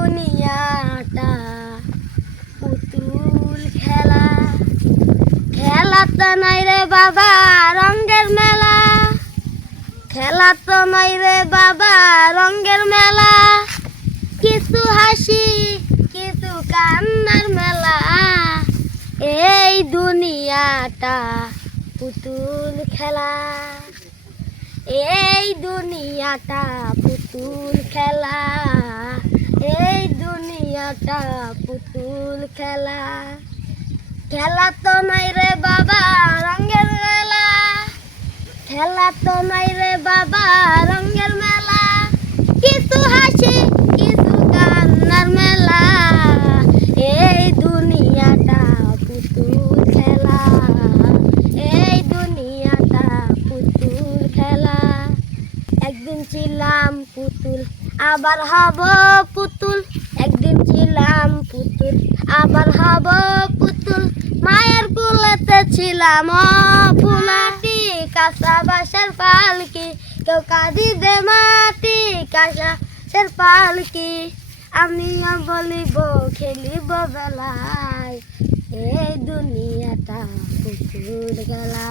দুনিয়াটা পুতুল খেলা। খেলা তো নাই রে বাবা রঙ্গের মেলা। খেলা তো নাই রে বাবা রঙ্গের মেলা। কিছু হাসি, কিছু কান্নার মেলা। এই দুনিয়াটা পুতুল খেলা। এই দুনিয়াটা পুতুল খেলা। দুনিয়াটা পুতুল খেলা। খেলা তো নাই রে বাবা, রঙের মেলা। খেলা তো নাই রে বাবা, রঙের মেলা। কিছু হাসি, কিছু কান্নার মেলা। এই দুনিয়াটা পুতুল খেলা। এই দুনিয়াটা পুতুল খেলা। একদিন ছিলাম পুতুল, আবার হব পুতুল একদিন ছিলাম পুতুল আবার হব পুতুল মায়ের ছিলাম ফুলাটি কাঁচা বাসার পালকি কেউ কাঁদি দে মাটি কাঁচা বাসার পালকি। আমিও বলিব, খেলিব বেলায় এই দুনিয়াটা পুতুল খেলা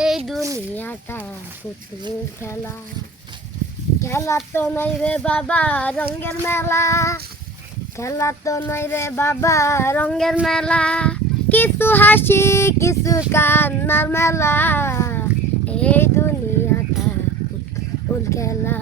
এই দুনিয়াটা পুতুল খেলা। খেলা তো নাই রে বাবা, রঙের মেলা। খেলা তো নাই রে বাবা, রঙের মেলা। কিছু হাসি কিছু কান্নার মেলা এই দুনিয়াটা পুতুল খেলা